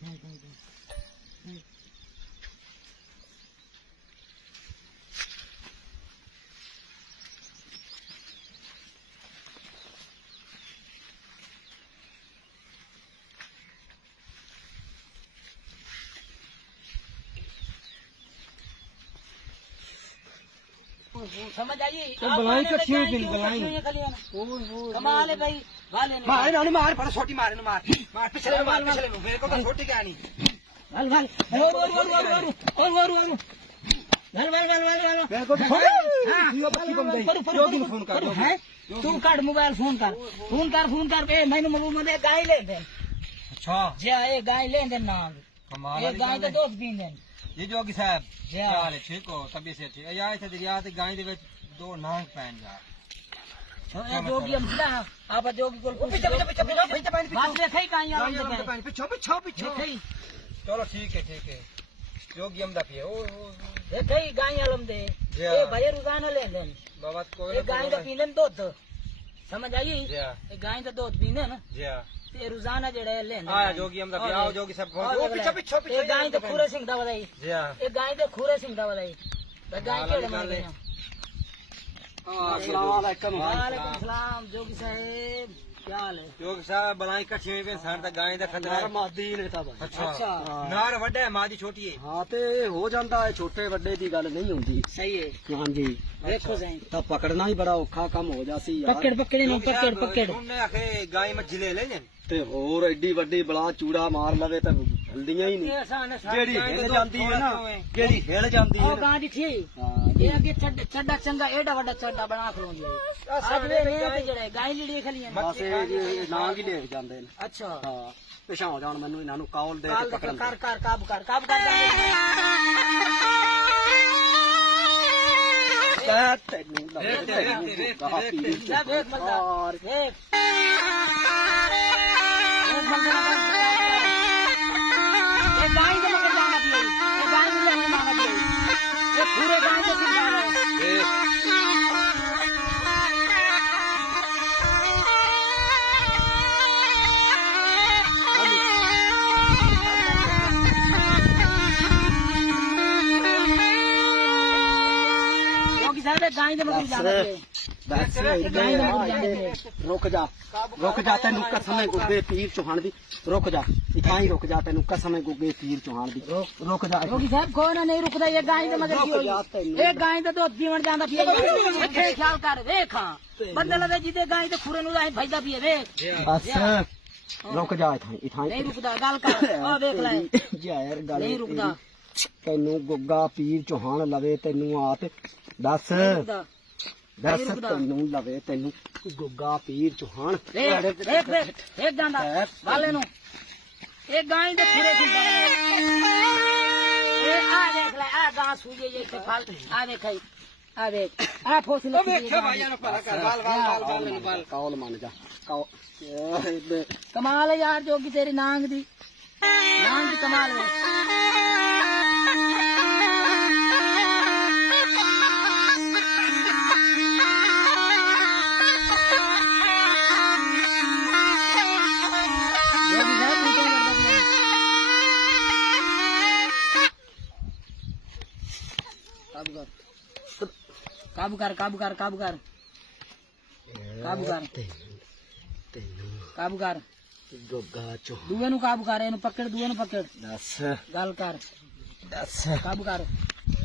Hey, hey, hey, hey. समझ आई बलाई कच्ची हुई बिन बलाई कमाल है भाई वाले मार ना मार पर छोटी मार ना मार मार पिछले मार पिछले मेरे को तो छोटी क्या नहीं वाल वाल और और और और और और और वाल वाल वाल वाल वाल मेरे को हां यो बच्ची बम गई यो दिन फोन कर है तू काट मोबाइल फोन कर फोन कर फोन कर ए मैंने मोबाइल में गाय ले दे अच्छा जे ए गाय ले दे ना कमाल ये गाय तो दोस्त भी दे ਜੀ ਜੋਗੀ ਸਾਹਿਬ ਕੀ ਹਾਲ ਠੀਕ ਹੋ ਤਬੀਅਤ ਸੇ ਠੀਕ ਹੈ। ਯਾਰ ਦਰਿਆ ਤੇ ਗਾਂ ਦੇ ਵਿੱਚ ਦੋ ਨਾਂਗ ਪੈਣ ਜਾ ਜੋਗੀ ਹਮਦਾ ਆਪ ਜੋਗੀ ਕੋਲ ਪੁੱਛ ਪਿੱਛੇ ਪਿੱਛੇ ਪਿੱਛੇ ਪਿੱਛੇ ਬਸ ਦੇਖੇ ਕਾਂ ਯਾਰ ਪਿੱਛੇ ਪਿੱਛੇ ਪਿੱਛੇ। ਚਲੋ ਠੀਕ ਹੈ ਠੀਕ ਹੈ। ਜੋਗੀ ਹਮਦਾ ਪੀ ਉਹ ਦੇਖੇ ਗਾਂ ਆਲਮ ਦੇ ਇਹ ਭਾਈ ਰੋਜ਼ਾਨਾ ਲੈਂਦੇ ਨੇ। ਬਾਬਾ ਕੋਈ ਇਹ ਗਾਂ ਦਾ ਪੀਂਦੇ ਦੁੱਧ। ਸਮਝ ਆਈ? ਇਹ ਗਾਂ ਦਾ ਦੁੱਧ ਪੀਂਦੇ ਨਾ। ਜੀ ਤੇ ਰੋਜ਼ਾਨਾ ਜਿਹੜਾ ਹੈ ਲੈਂਦੇ ਆਇਆ ਜੋਗੀ ਹਮਦਾ ਪੀਏ ਆਓ ਜੋਗੀ ਸਾਹਿਬ ਫੋਨ ਉਹ ਪਿੱਛੇ ਪਿੱਛੇ ਪਿੱਛੇ ਇਹ ਗਾਂ ਤੇ ਖੂਰੇ ਸਿੰਘ ਦਾ ਵਧਾਈ ਜੀ ਹਾਂ। ਇਹ ਗਾਂ ਤੇ ਖੂਰੇ ਸਿੰਘ ਦਾ ਵਧਾਈ ਤੇ ਗਾਂ ਕਿਹੜੇ ਹੈ। ਆ ਅਸਲਾਮ ਅਲੈਕਮ। ਵਾਲੇਕੁਮ ਸਲਾਮ ਜੋਗੀ ਸਾਹਿਬ। ਹਾਲ ਹੈ ਸਾਹਿਬ ਬਲਾਈ ਇਕੱਠੀਆਂ ਵੀ ਸਾਰ ਤਾਂ ਗਾਂ ਦਾ ਖਤਰਾ। ਹੈ ਮਾਦੀ ਨੇ ਤਾਂ ਬਾਈ ਅੱਛਾ। ਨਾਰ ਵੱਡਾ ਹੈ ਮਾਂ ਦੀ ਛੋਟੀ ਹੈ ਹਾਂ ਤੇ ਹੋ ਜਾਂਦਾ ਹੈ ਛੋਟੇ ਵੱਡੇ ਦੀ ਗੱਲ ਨਹੀਂ ਹੁੰਦੀ। ਸਹੀ ਹੈ ਹਾਂਜੀ। ਵੇਖੋ ਜਾਈ ਤਾਂ ਪਕੜਨਾ ਹੀ ਬੜਾ ਔਖਾ ਕੰਮ ਹੋ ਜਾਸੀ ਯਾਰ। ਪਕੜ ਪਕੜੇ ਨੂੰ ਪਕੜ ਪਕੜ। ਉਹਨੇ ਆਖੇ ਗਾਂ ਮੱਝੀ ਲੈ ਲੈ ਜਨ ਤੇ ਹੋਰ ਐਡੀ ਵੱਡੀ ਬਲਾ ਚੂੜਾ ਮਾਰ ਲਵੇ ਤਾਂ ਹਲਦੀਆਂ ਹੀ ਨਹੀਂ। ਜਿਹੜੀ ਹਿਲ ਜਾਂਦੀ ਹੈ ਨਾ ਜਿਹੜੀ ਹਿਲ ਜਾਂਦੀ ਹੈ ਉਹ ਗਾਂ ਦੀ ਥੀ। ਹਾਂ। ਇਹ ਅੱਗੇ ਛੱਡ ਛੱਡਾ ਚੰਗਾ ਐਡਾ ਵੱਡਾ ਛੱਡਾ ਬਣਾ ਖਲੋਂਦੀ ਹੈ ਅੱਜ ਵੇ ਨੇ ਤੇ ਜਿਹੜਾ ਗਾਂ ਲੀੜੀ ਖਲੀਆਂ ਨੇ। ਬਸ ਇਹ ਨਾਂ ਹੀ ਲੈ ਜਾਂਦੇ ਨੇ। ਅੱਛਾ। ਹਾਂ ਪਿਛਾਂ ਹੋ ਜਾਣ ਮੈਨੂੰ ਇਹਨਾਂ ਨੂੰ ਕਾਲ ਦੇ ਕਾਲ ਕੇ ਪਕੜਨ ਕਰ ਕਰ ਕਾਬੂ ਕਰ ਕਾਬੂ ਕਰ ਜਾਂਦੇ ਕਹਿ ਤੈਨੂੰ ਲੱਗੇ ਵੇਖ ਤੇ, ਤੈਨੂੰ ਵੇਖ ਤੇ, ਵੇਖ ਤੇ, ਗਾਹ ਵੇਖ ਤੇ। ਪੀੜ ਲੈ ਵੇਖ ਬੰਦਾ ਯਾਰ, ਵੇਖ ਇਹ ਬੰਦੇ ਸਾਡੇ ਗਾਂ ਦੇ ਮਗਰ ਜਾਣਾ ਪਈ ਬਸ ਗਾਂ ਦੇ ਮਗਰ ਜਾਣਾ ਇੱਥੇ ਪਈ ਰੁਕ ਜਾ ਰੁਕ ਜਾ ਤੈਨੂੰ ਕਸਮ ਹੈ ਗੁੱਗੇ ਪੀਰ ਚੋਹਾਨ ਦੀ। ਰੁਕ ਜਾ ਇਥਾਂ ਹੀ ਰੁਕ ਜਾ ਤੈਨੂੰ ਕਸਮ ਹੈ ਗੁੱਗੇ ਪੀਰ ਚੋਹਾਨ ਦੀ। ਰੁਕ। ਜਾ ਕਿਉਂਕਿ ਸਾਹਿਬ ਕੋਈ ਨਾ ਨਹੀਂ ਰੁਕਦਾ ਇਹ ਗਾਂ ਦੇ ਮਗਰ ਕੀ ਹੋਈ? ਇਹ ਗਾਂ ਦਾ ਦੁੱਧ ਪੀਵਣ ਜਾਂਦਾ ਪਈ ਇੱਥੇ ਖਿਆਲ ਕਰ ਵੇਖਾਂ ਬੰਦੇ ਲਵੇ ਜਿਹਦੇ ਗਾਂ ਤੇ ਖੁਰੇ ਨੂੰ ਲਾਈ ਭਜਦਾ ਪਈ ਵੇਖ। ਬਸ। ਰੁਕ ਜਾ ਇਥਾਂ ਇਥਾਂ। ਨਹੀਂ ਰੁਕਦਾ ਗੱਲ ਕਰ। ਆ ਵੇਖ ਲੈ। ਯਾਰ ਗੱਲ ਨਹੀਂ ਰੁਕਦਾ। ਤੈਨੂੰ ਗੁੱਗਾ ਪੀਰ ਚੋਹਾਨ ਲਵੇ ਤੈਨੂੰ ਆਤ ਦੱਸ। ਦੱਸ। ਤੈਨੂੰ ਲਵੇ ਤੈਨੂੰ ਗੁੱਗਾ ਪੀਰ ਚੋਹਾਨ ਵੇਖ ਵੇਖ ਵੇਖ ਵੇਖ ਜਾਂਦਾ ਵਾਲੇ ਨੂੰ। ਇਹ ਗਾਂ ਦੇ ਖੁਰੇ ਸੁਣਦਾ ਇਹ ਆ ਦੇਖ ਲੈ ਆ ਗਾਂ ਸੂਜੇ ਜੇ ਇੱਥੇ ਫਲ। ਆ ਦੇਖ ਆਈ ਆ ਦੇਖ। ਆ ਫੋਸ ਉਹ ਲੱਗੀ ਵੇਖਿਆ ਭਾਈਆਂ ਨੂੰ ਪਤਾ ਕਰ ਵਾਲ ਵਾਲ ਵਾਲ ਵਾਲ ਨੂੰ ਵਾਲ। ਕੌਲ ਮੰਨ ਜਾ ਕਮਾਲ ਹੈ ਯਾਰ ਜੋਗੀ ਤੇਰੀ ਨਾਂਗ ਦੀ। ਨਾਂਗ ਦੀ ਕਮਾਲ ਹੈ। ਕਾਬੂ ਕਰ ਕਾਬੂ ਕਰ ਕਾਬੂ ਕਰ ਕਾਬੂ ਕਰ ਤੈਨੂੰ ਕਾਬੂ ਕਰ ਗੁੱਗਾ ਚੋਹਾਨ ਦੂਏ ਨੂੰ ਕਾਬੂ ਕਰ ਇਹਨੂੰ ਪਕੜ ਦੂਏ ਨੂੰ ਪਕੜ ਦੱਸ ਗੱਲ ਕਰ ਦੱਸ ਕਾਬੂ ਕਰ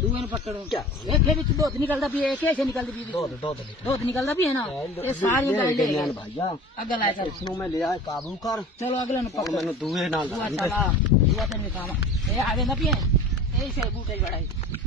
ਦੂਏ ਨੂੰ ਪਕੜ ਵੇਖੇ ਵਿੱਚ ਦੁੱਧ ਨਿਕਲਦਾ ਵੀ ਇਹ ਕਿਹੇ ਨਿਕਲਦੀ ਵੀ ਦੁੱਧ ਦੁੱਧ ਲਿਆ ਦੁੱਧ ਨਿਕਲਦਾ ਵੀ ਹੈ ਨਾ ਇਹ ਸਾਰੀਆਂ ਗੱਲ ਲੈ ਗਈਆਂ ਭਾਈਆ ਅੱਗੇ ਲੈ ਚੱਲ ਇਸ ਨੂੰ ਮੈਂ ਲਿਆ ਕਾਬੂ ਕਰ ਚਲੋ ਅਗਲੇ ਨੂੰ ਪਕੜ ਮੈਨੂੰ ਦੂਏ ਨਾਲ ਦੂਆ ਲੜਨ ਦੇ। ਚਲਾ ਦੂਆ ਤੈਨੂੰ ਖਾਵਾ ਇਹ ਆਵੇ ਨਾ ਪੀਏ ਇਹ ਸੇ ਬੂਟੇ ਵੜਾਈ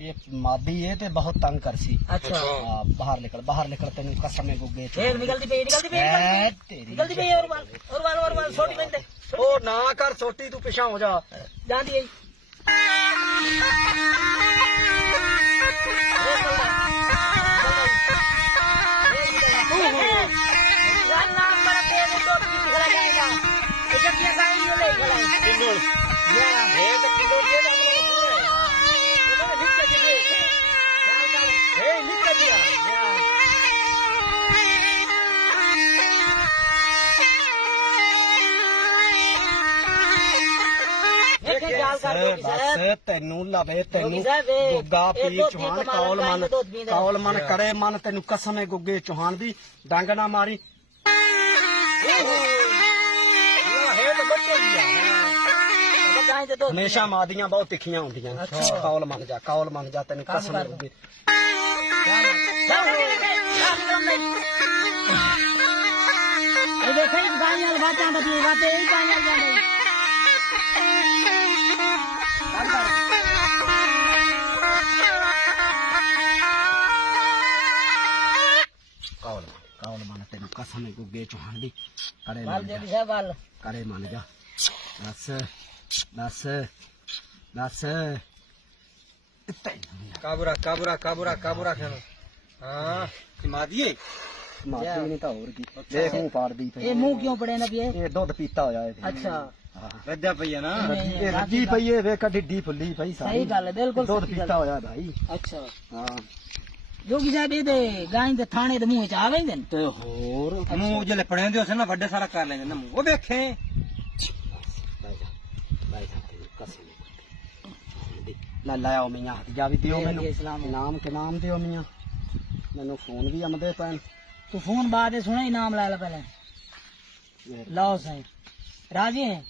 ਇਹ ਮਾਦੀ ਹੈ ਤੇ ਬਹੁਤ ਤੰਗ ਕਰਸੀ। ਅੱਛਾ। ਆ ਬਾਹਰ ਨਿਕਲ ਬਾਹਰ ਨਿਕਲ ਤੈਨੂੰ ਕਸਮ ਹੈ ਗੁੱਗੇ ਚ। ਫੇਰ ਨਿਕਲਦੀ ਪਈ ਨਿਕਲਦੀ ਪਈ ਨਿਕਲਦੀ ਪਈ। ਤੇਰੀ ਨਿਕਲਦੀ ਪਈ ਔਰ ਵਾਲ ਔਰ ਵਾਲ ਔਰ ਵਾਲ ਛੋਟੀ ਬੰਦੇ ਉਹ ਨਾ ਕਰ ਸੋਟੀ ਤੂੰ ਕਰ ਜੋਗੀ ਸਾਹਿਬ ਬਸ ਤੈਨੂੰ ਲਵੇ ਤੈਨੂੰ ਗੁੱਗਾ ਦੀ ਚੌਹਾਨ ਕੌਲ ਮਨ। ਕੌਲ ਮਨ ਕਰੇ ਮਨ ਤੈਨੂੰ ਕਸਮ ਹੈ ਗੁੱਗੇ ਚੌਹਾਨ ਦੀ। ਡੰਗ ਨਾ ਮਾਰੀ। ਹਮੇਸ਼ਾ ਮਾਦੀਆਂ ਬਹੁਤ ਤਿੱਖੀਆਂ ਹੁੰਦੀਆਂ ਕੌਲ ਮੰਨ ਜਾ ਕੌਲ ਮੰਨ ਜਾ ਤੈਨੂੰ ਕਸਮ ਹੈ ਗੁੱਗੇ। ਇਹ ਦੇਖੋ ਇਸ ਗਾਂ ਨਾਲ ਬਾਤਾਂ ਬਤੀ ਬਾਤੇ ਇਹ ਗਾਂ ਨਾਲ ਜਾਂਦੇ ਕੌਲ ਮੰਨ ਤੈਨੂੰ ਕਸਮ ਹੈ ਗੁੱਗੇ ਚੌਹਾਨ ਦੀ ਕਰੇ ਵਾਲ ਮੰਨ ਜਾ। ਜੋਗੀ ਸਾਹਿਬ ਵਾਲ। ਕਰੇ ਮੰਨ ਜਾ। ਦੱਸ ਦੱਸ ਦੱਸ। ਤੈਨੂੰ ਕਾਬੂਰਾ ਕਾਬੂਰਾ ਕਾਬੂਰਾ ਕਾਬੂਰਾ ਖਾਣਾ ਹਾਂ ਮਾਦੀਏ ਮਾਦੀ ਨਹੀਂ ਤਾਂ ਹੋਰ ਕੀ। ਦੇਖ ਮੂੰਹ ਪਾੜਦੀ ਪਈ ਇਹ ਮੂੰਹ ਕਿਉਂ ਪੜੇ ਨਾ ਪਏ ਇਹ? ਦੁੱਧ ਪੀਤਾ ਹੋਇਆ ਇਹ। ਅੱਛਾ। ਹਾਂ। ਰੱਜਾ ਪਈਆ ਨਾ। ਇਹ ਰੱਜੀ ਪਈ ਏ ਵੇਖ ਢਿੱਡੀ ਫੁੱਲੀ ਪਈ ਸਾਰੀ। ਸਹੀ ਗੱਲ ਹੈ ਬਿਲਕੁਲ ਦੁੱਧ ਸੱਚੀ ਗੱਲ। ਪੀਤਾ ਹੋਇਆ ਭਾਈ। ਅੱਛਾ। ਹਾਂ। ਜੋਗੀ ਸਾਹਿਬ ਇਹਦੇ ਗਾਂ ਦੇ ਥਾਣੇ ਦੇ ਮੂੰਹ ਚ ਆ ਗਏ ਨੇ? ਤੇ ਹੋਰ ਮੂੰਹ ਜਿਹੜੇ ਪੜਿਆਂਦੇ ਹੋ ਨਾ ਵੱਡੇ ਸਾਰਾ ਕਰ ਲੈਂਦੇ ਨਾ ਮੂੰਹ। ਉਹ ਵੇਖੇ। ਲੈ ਮੀਆਂ ਹੱਥ ਵੀ ਦਿਓ ਮੈਨੂੰ। ਦਿਓ ਇਸਲਾਮ। ਇਨਾਮ ਕੇ ਨਾਮ ਦਿਓ ਮੀਆਂ। ਮੈਨੂੰ ਫੋਨ ਵੀ ਆਮਦੇ ਪੈਣ। ਤੂੰ ਫੋਨ ਬਾਅਦ ਸੁਣਾ ਇਨਾਮ ਲੈ ਲੈ ਪਹਿਲੇ ਮਿਹਰਬਾਨੀ ਲਾਓ ਸਾਈਂ ਰਾਜੀ ਹੈ